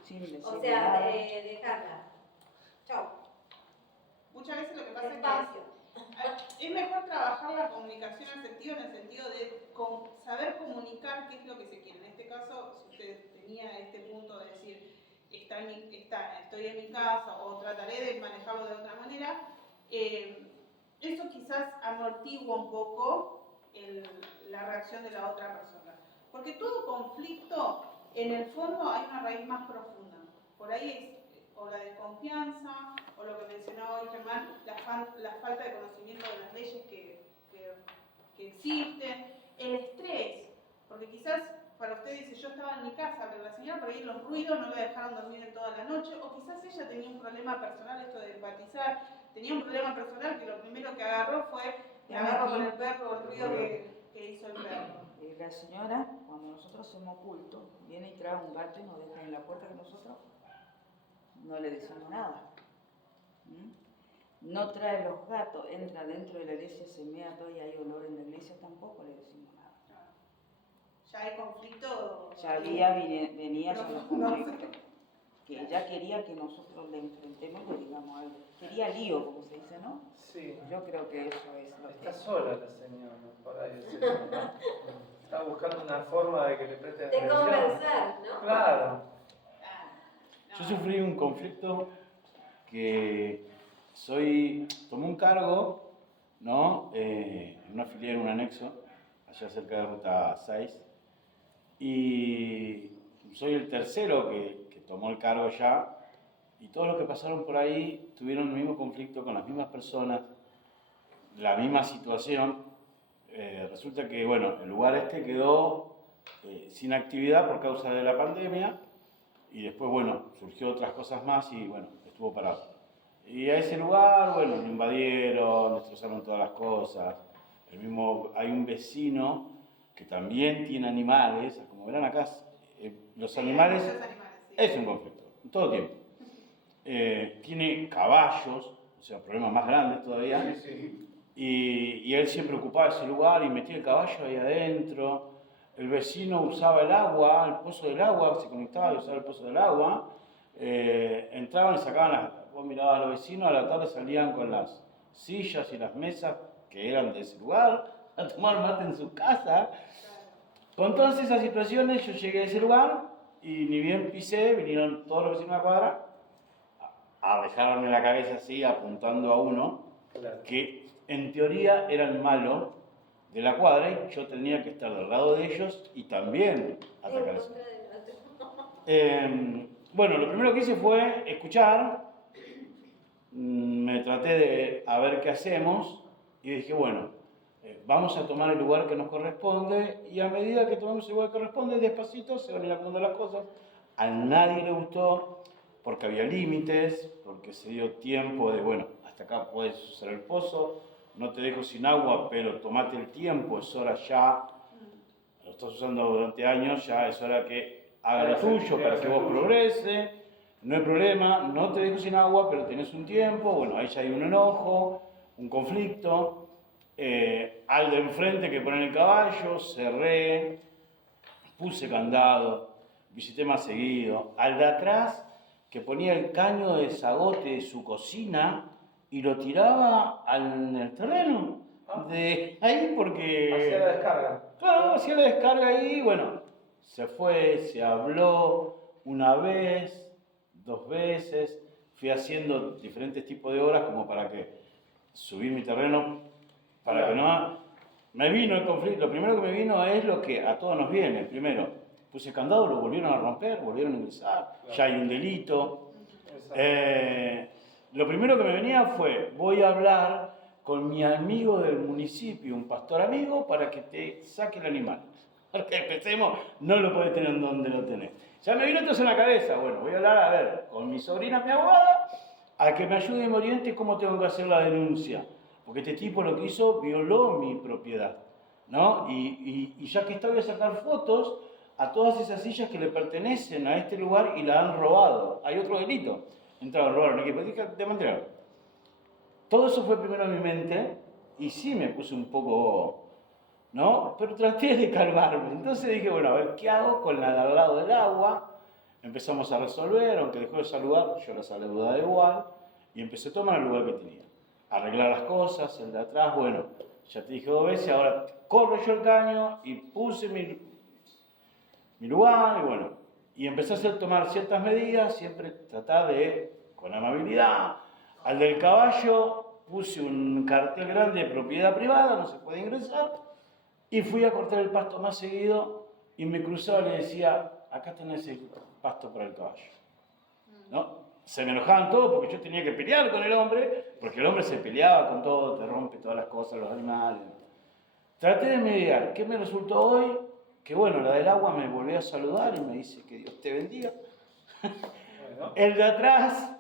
sin decirle O sea, nada. dejarla. Chao. Muchas veces lo que pasa Espacio. es mejor trabajar la comunicación afectiva en el sentido de saber comunicar qué es lo que se quiere. En este caso, si usted tenía este punto de decir, estoy en mi casa o trataré de manejarlo de otra manera, eso quizás amortigua un poco la reacción de la otra persona. Porque todo conflicto, en el fondo, hay una raíz más profunda. Por ahí es o la desconfianza, o lo que mencionaba hoy Germán, la falta de conocimiento de las leyes que existen, el estrés, porque quizás para usted dice, yo estaba en mi casa, pero la señora por ahí los ruidos no la dejaron dormir en toda la noche, o quizás ella tenía un problema personal, esto de empatizar, tenía un problema personal que lo primero que agarró fue agarró con el perro, el ruido que hizo el perro. Y la señora, cuando nosotros hacemos culto, viene y trae un gato y nos deja en la puerta que nosotros no le decimos nada. No trae los gatos, entra dentro de la iglesia, se mea todo y hay olor en la iglesia, tampoco le decimos nada. Ya hay conflicto. Ya venía ya los conflictos. Que ella quería que nosotros le enfrentemos y le digamos algo. Quería lío, como se dice, ¿no? Sí. Yo creo que eso es lo que... Está sola la señora, por ahí. Está buscando una forma de que le preste De atención. conversar, ¿no? Claro. Yo sufrí un conflicto que tomé un cargo, ¿no? En una filial, en un anexo, allá cerca de Ruta 6, y soy el tercero que tomó el cargo ya, y todos los que pasaron por ahí tuvieron el mismo conflicto con las mismas personas, la misma situación. Resulta que, bueno, el lugar este quedó sin actividad por causa de la pandemia, y después, bueno, surgió otras cosas más y, bueno, estuvo parado. Y a ese lugar, bueno, lo invadieron, destrozaron todas las cosas. Hay un vecino que también tiene animales, como verán acá, los animales es un conflicto, todo tiempo. Tiene caballos, o sea, problemas más grandes todavía. Sí. Y él siempre ocupaba ese lugar y metía el caballo ahí adentro. El vecino usaba el agua, el pozo del agua, se conectaba y usaba el pozo del agua. Entraban y sacaban vos mirabas a los vecinos, a la tarde salían con las sillas y las mesas que eran de ese lugar a tomar mate en su casa. Con todas esas situaciones yo llegué a ese lugar y ni bien pisé, vinieron todos los vecinos de la cuadra a dejarme la cabeza así apuntando a uno, Claro. que en teoría era el malo de la cuadra y yo tenía que estar del lado de ellos y también atacarlos. Bueno, lo primero que hice fue escuchar, me traté de a ver qué hacemos y dije, bueno, vamos a tomar el lugar que nos corresponde y a medida que tomemos el lugar que corresponde, despacito se van a ir acomodando las cosas. A nadie le gustó porque había límites, porque se dio tiempo de, bueno, hasta acá puedes usar el pozo, no te dejo sin agua, pero tomate el tiempo, es hora ya, lo estás usando durante años, ya es hora que haga lo tuyo para que vos progrese, no hay problema, no te dejo sin agua, pero tenés un tiempo, bueno, ahí ya hay un enojo, un conflicto, al de enfrente que pone el caballo, cerré, puse candado, visité más seguido, al de atrás que ponía el caño de zagote de su cocina y lo tiraba en el terreno de ahí porque... Hacía la descarga. Claro, hacía la descarga ahí, bueno, se fue, se habló una vez, 2 veces, fui haciendo diferentes tipos de obras como para que subir mi terreno, para que no... Me vino el conflicto, lo primero que me vino es lo que a todos nos viene, primero, puse candado, lo volvieron a romper, volvieron a ingresar, ya hay un delito. Lo primero que me venía fue, voy a hablar con mi amigo del municipio, un pastor amigo, para que te saque el animal. Porque empecemos, no lo podés tener en donde lo tenés. Ya me vino entonces en la cabeza, bueno, voy a hablar, a ver, con mi sobrina, mi abogada, a que me ayude y me oriente cómo tengo que hacer la denuncia. Porque este tipo lo que hizo, violó mi propiedad, ¿no? Y ya que está, voy a sacar fotos a todas esas sillas que le pertenecen a este lugar y la han robado. Hay otro delito. Entraron, robaron equipo, de manera. Todo eso fue primero en mi mente y sí me puse un poco ¿no? Pero traté de calmarme. Entonces dije, bueno, a ver, ¿qué hago con la de al lado del agua? Empezamos a resolver, aunque dejó de saludar, yo la saludaba igual, y empecé a tomar el lugar que tenía. Arreglar las cosas, el de atrás, bueno, ya te dije 2 veces, ahora corro yo el caño y puse mi lugar, y bueno, y empecé a tomar ciertas medidas, siempre tratar de, con amabilidad. Al del caballo puse un cartel grande de propiedad privada, no se puede ingresar, y fui a cortar el pasto más seguido, y me cruzaba y le decía, acá tenés el pasto para el caballo, ¿no? Se me enojaban todos porque yo tenía que pelear con el hombre, porque el hombre se peleaba con todo, te rompe todas las cosas, los animales. Traté de mediar. ¿Qué me resultó hoy? Que bueno, la del agua me volvió a saludar y me dice que Dios te bendiga. Bueno. El de atrás,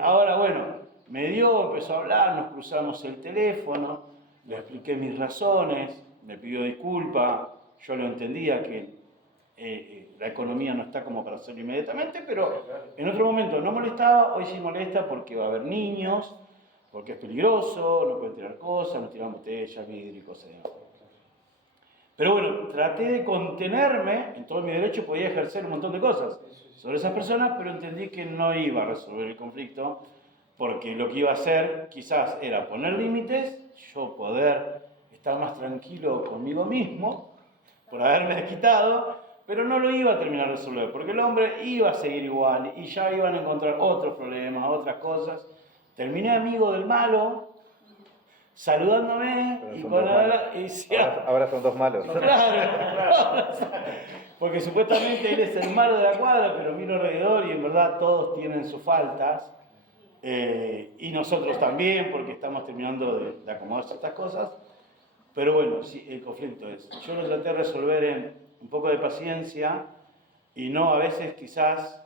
ahora bueno, me dio, empezó a hablar, nos cruzamos el teléfono, le expliqué mis razones, me pidió disculpas, yo lo entendía que la economía no está como para hacerlo inmediatamente, pero en otro momento no molestaba, hoy sí molesta porque va a haber niños, porque es peligroso, no pueden tirar cosas, no tiran botellas, vidrio y cosas demás. Pero bueno, traté de contenerme, en todo mi derecho podía ejercer un montón de cosas sobre esas personas, pero entendí que no iba a resolver el conflicto, porque lo que iba a hacer quizás era poner límites, yo poder estar más tranquilo conmigo mismo, por haberme desquitado, pero no lo iba a terminar de resolver, porque el hombre iba a seguir igual y ya iban a encontrar otros problemas, otras cosas. Terminé amigo del malo, saludándome y con la... Ahora son 2 malos. Claro, porque supuestamente él es el malo de la cuadra, pero miro alrededor y en verdad todos tienen sus faltas. Y nosotros también, porque estamos terminando de acomodar ciertas cosas. Pero bueno, sí, el conflicto es. Yo lo traté de resolver en un poco de paciencia y no a veces quizás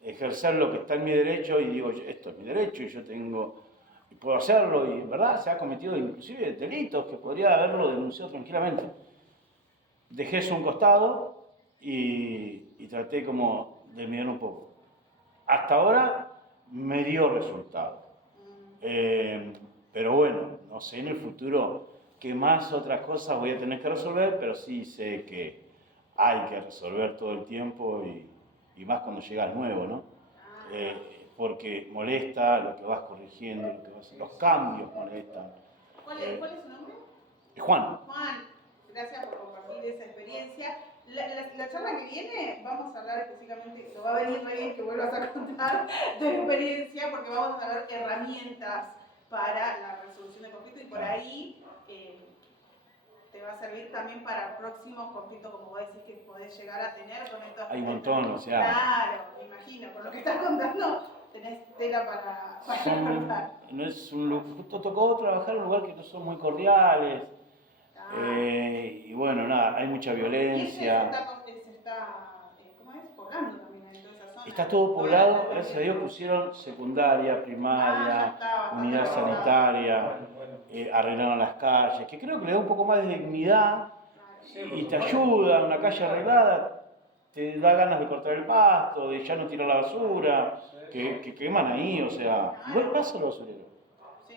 ejercer lo que está en mi derecho y digo, esto es mi derecho y yo tengo, y puedo hacerlo, y en verdad se ha cometido inclusive delitos que podría haberlo denunciado tranquilamente. Dejé eso a un costado y traté como de mirar un poco. Hasta ahora me dio resultado. Pero bueno, no sé en el futuro qué más otras cosas voy a tener que resolver, pero sí sé que hay que resolver todo el tiempo y más cuando llega el nuevo, ¿no? Porque molesta lo que vas corrigiendo, lo que vas, los cambios molestan. ¿Cuál es su nombre? Juan. Juan, gracias por compartir esa experiencia. La charla que viene, vamos a hablar específicamente, lo va a venir muy bien que vuelvas a contar tu experiencia, porque vamos a ver herramientas para la resolución de conflictos y por ahí te va a servir también para próximos conflictos, como vos decís, que podés llegar a tener con estos. Hay un montón, o sea. Claro, me imagino, por lo que estás contando, tenés tela para cortar. No es un lugar, justo tocó trabajar en un lugar que no son muy cordiales. Y bueno, nada, hay mucha violencia. Y se está ¿cómo es? Poblando también en toda esa zona. Está todo poblado, gracias a Dios pusieron secundaria, primaria, unidad sanitaria, arreglaron las calles, que creo que le da un poco más de dignidad y te ayuda, una calle arreglada, te da ganas de cortar el pasto, de ya no tirar la basura, que queman ahí, o sea, igual pasa el basurero.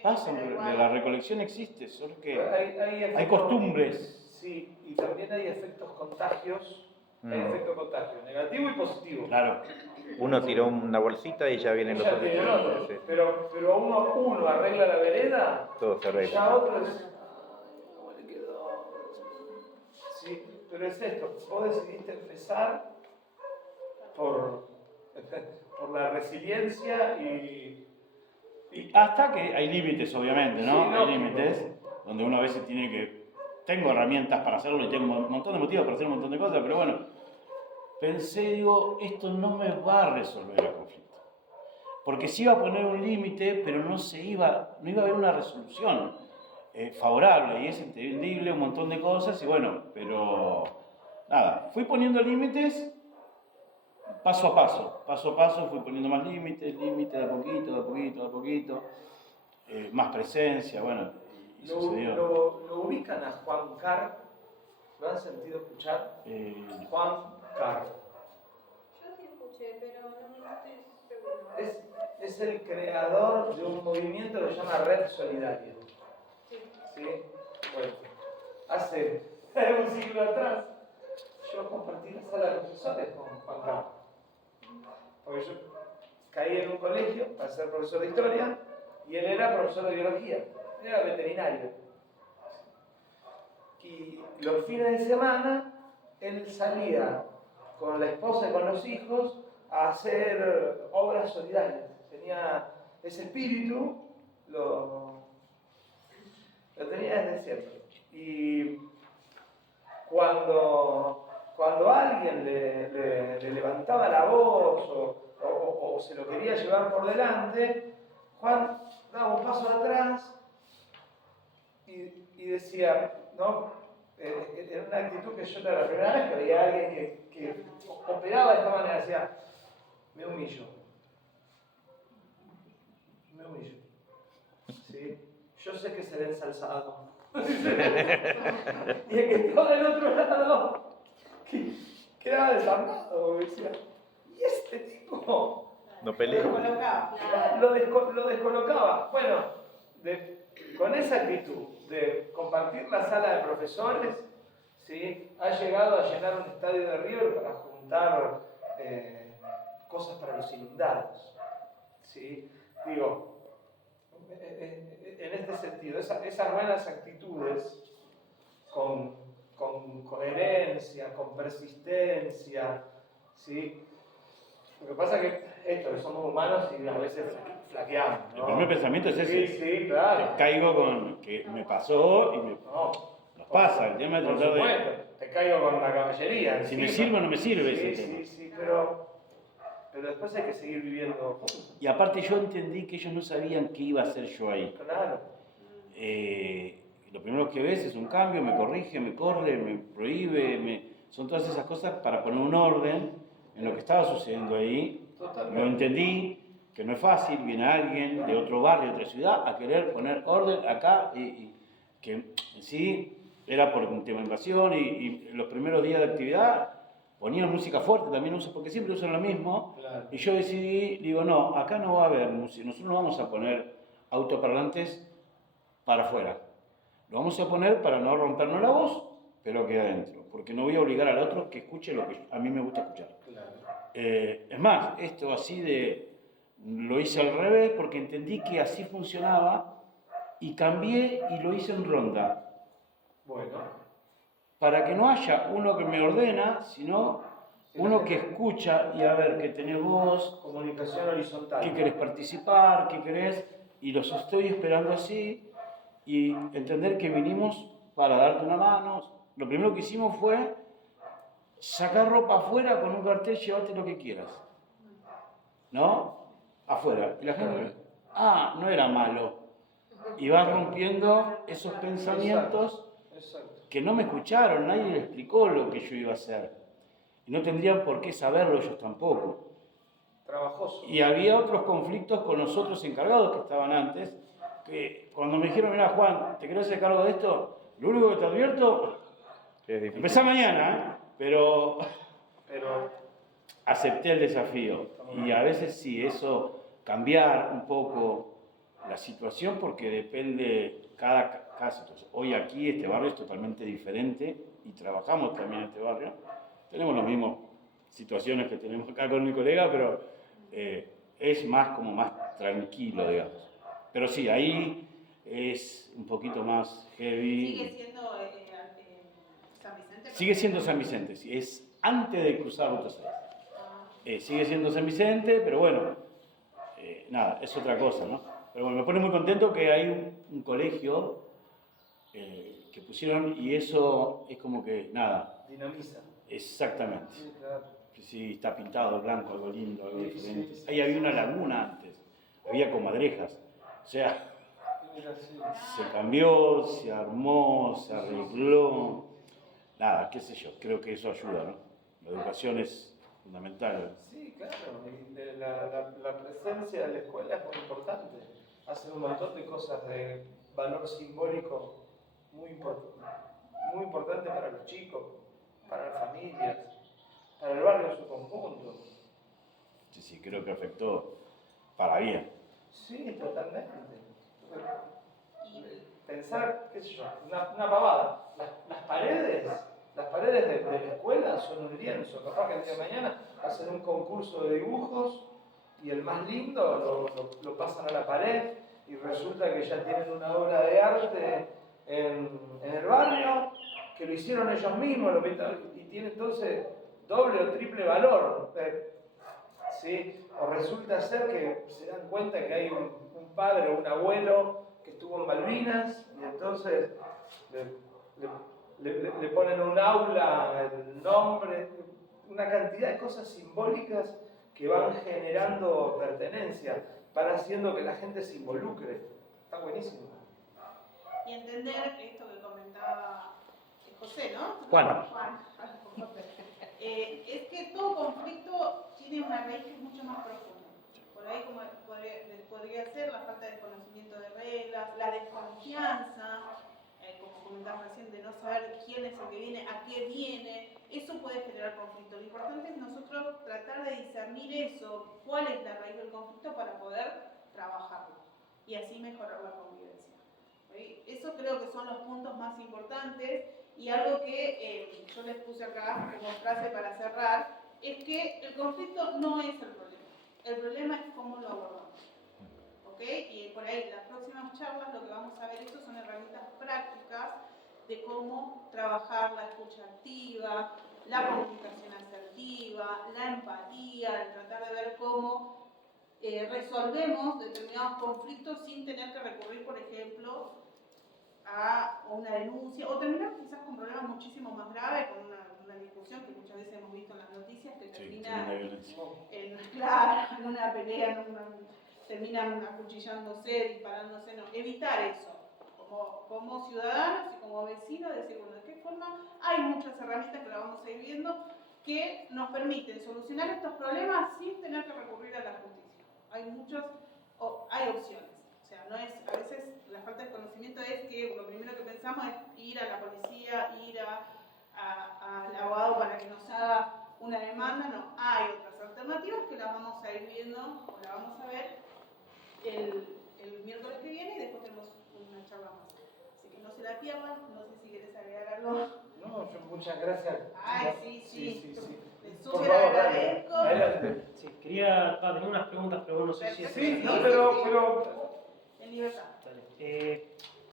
Pasa, la recolección existe, solo que hay costumbres. Sí, y también hay efectos contagios, hay efecto contagio, negativo y positivo. Claro. Uno tiró una bolsita y ya vienen los otros. Sí. Pero uno arregla la vereda, todo se arregla. Ya otro es, ¿cómo le quedó? Sí, pero es esto, vos decidiste empezar por la resiliencia y hasta que hay límites, obviamente, ¿no? Sí, hay límites donde uno a veces tiene que... Tengo herramientas para hacerlo y tengo un montón de motivos para hacer un montón de cosas, pero bueno, pensé, digo, esto no me va a resolver el conflicto. Porque sí iba a poner un límite, pero no iba a haber una resolución favorable, y es entendible un montón de cosas, y bueno, pero nada, fui poniendo límites paso a paso fui poniendo más límites, de a poquito, más presencia, bueno, y sucedió. ¿Lo ubican a Juan Carr? ¿Lo han sentido escuchar? Juan Carr. Yo sí escuché, pero no estoy seguro. Es el creador de un movimiento que se llama Red Solidaria. ¿Sí? Bueno, hace un siglo atrás, yo compartí la sala de profesores con Juan Carlos. Porque yo caí en un colegio para ser profesor de historia y él era profesor de biología, era veterinario. Y los fines de semana él salía con la esposa y con los hijos a hacer obras solidarias. Tenía ese espíritu, lo tenía desde siempre. Y cuando alguien le levantaba la voz o se lo quería llevar por delante, Juan daba un paso atrás y decía, ¿no? Era una actitud que yo era la primera vez que veía a alguien que operaba de esta manera, decía, me humillo. ¿Sí? Yo sé que seré ensalzado. Y el que estaba del otro lado quedaba desarmado, decía, ¿y este tipo? No pelea. Lo descolocaba. Bueno, con esa actitud de compartir la sala de profesores, ¿sí? Ha llegado a llenar un estadio de River para juntar cosas para los inundados. ¿Sí? Digo, en este sentido, esas buenas actitudes con coherencia, con persistencia, ¿sí? Lo que pasa es que somos humanos y a veces flaqueamos, ¿no? El primer pensamiento es ese. Sí, claro. Te caigo con que me pasó y nos pasa. El tema de Por tratar supuesto, te caigo con la caballería. Si me sirve o no me sirve ese tema. Sí, pero después hay que seguir viviendo juntos. Y aparte yo entendí que ellos no sabían qué iba a hacer yo ahí. Claro. Lo primero que ves es un cambio, me corrige, me corre, me prohíbe, son todas esas cosas para poner un orden en lo que estaba sucediendo ahí. Totalmente. Lo entendí, que no es fácil, viene alguien de otro barrio, de otra ciudad, a querer poner orden acá, y que en sí era por un tema de invasión, y los primeros días de actividad ponían música fuerte, también porque siempre usan lo mismo, Claro. y yo decidí, digo, no, acá no va a haber música, nosotros no vamos a poner autoparlantes para afuera, lo vamos a poner para no rompernos la voz, pero que adentro, porque no voy a obligar al otro que escuche lo que a mí me gusta escuchar. Claro. Es más, esto así lo hice al revés porque entendí que así funcionaba y cambié y lo hice en ronda. Bueno. Para que no haya uno que me ordena, sino uno que escucha y a ver, que tenés vos, Comunicación horizontal. que querés participar, que querés, y los estoy esperando así, y entender que vinimos para darte una mano. Lo primero que hicimos fue sacar ropa afuera con un cartel, llévate lo que quieras. ¿No? Afuera. Y la gente, no era malo. Y vas rompiendo esos pensamientos que no me escucharon, nadie le explicó lo que yo iba a hacer. Y no tendrían por qué saberlo ellos tampoco. Trabajoso. Y había otros conflictos con los otros encargados que estaban antes, que cuando me dijeron, mira Juan, ¿te querés hacer cargo de esto? Lo único que te advierto, empezá mañana, pero acepté el desafío. Y a veces sí, eso, cambiar un poco la situación, porque depende cada situación. Hoy aquí este barrio es totalmente diferente y trabajamos también en este barrio. Tenemos las mismas situaciones que tenemos acá con mi colega, pero es más tranquilo, digamos. Pero sí, ahí es un poquito más heavy. ¿Sigue siendo San Vicente? Sigue siendo San Vicente, sí, es antes de cruzar Ruta 6. Sigue siendo San Vicente, pero bueno, nada, es otra cosa, ¿no? Pero bueno, me pone muy contento que hay un colegio que pusieron y eso es como que, nada. Dinamiza. Exactamente. Sí, claro. Sí, está pintado blanco, algo lindo, algo diferente. Sí. Ahí había una laguna antes, había comadrejas. O sea, se cambió, se armó, se arregló. Nada, qué sé yo, creo que eso ayuda, ¿no? La educación es fundamental. Sí, claro. Y la presencia de la escuela es muy importante. Hacen un montón de cosas de valor simbólico muy importante para los chicos, para las familias, para el barrio en su conjunto. Sí, creo que afectó para bien. Sí, totalmente. pensar, qué sé yo, una pavada. Las paredes de la escuela son un lienzo. Capaz que el día de mañana hacen un concurso de dibujos y el más lindo lo pasan a la pared y resulta que ya tienen una obra de arte en el barrio, que lo hicieron ellos mismos, lo pintaron, y tiene entonces doble o triple valor. ¿Sí? O resulta ser que se dan cuenta que hay un padre o un abuelo que estuvo en Malvinas y entonces le ponen un aula, el nombre, una cantidad de cosas simbólicas que van generando pertenencia, van haciendo que la gente se involucre. Está buenísimo. Y entender esto que comentaba José, ¿no? Juan. Es que todo conflicto tiene una raíz que es mucho más profunda. Por ahí como podría ser la falta de conocimiento de reglas, la desconfianza, como comentaba recién, de no saber quién es el que viene, a qué viene. Eso puede generar conflicto. Lo importante es nosotros tratar de discernir eso, cuál es la raíz del conflicto para poder trabajarlo y así mejorar la convivencia. ¿Sí? Eso creo que son los puntos más importantes. Y algo que yo les puse acá como frase para cerrar, es que el conflicto no es el problema es cómo lo abordamos. ¿Ok? Y por ahí, las próximas charlas lo que vamos a ver esto son herramientas prácticas de cómo trabajar la escucha activa, la comunicación asertiva, la empatía, el tratar de ver cómo resolvemos determinados conflictos sin tener que recurrir, por ejemplo, a una denuncia, o terminar quizás con problemas muchísimo más graves, con una discusión que muchas veces hemos visto en las noticias que termina en una pelea, terminan acuchillándose, disparándose, no, evitar eso. Como ciudadanos y como vecinos, decir, bueno, ¿de qué forma? Hay muchas herramientas que la vamos a ir viendo que nos permiten solucionar estos problemas sin tener que recurrir a la justicia. Hay opciones. O sea, no es, a veces la falta de conocimiento es que lo primero que pensamos es ir a la policía, ir al abogado para que nos haga una demanda. No, hay otras alternativas que las vamos a ir viendo o las vamos a ver el miércoles que viene y después tenemos una charla más. Así que no se la pierdan, no sé si querés agregar algo. No, yo muchas gracias. Ay, sí. Les Por súper favor, agradezco. Adelante. Sí, tener unas preguntas, pero no sé si es... Sí, no, pero... En libertad. Dale.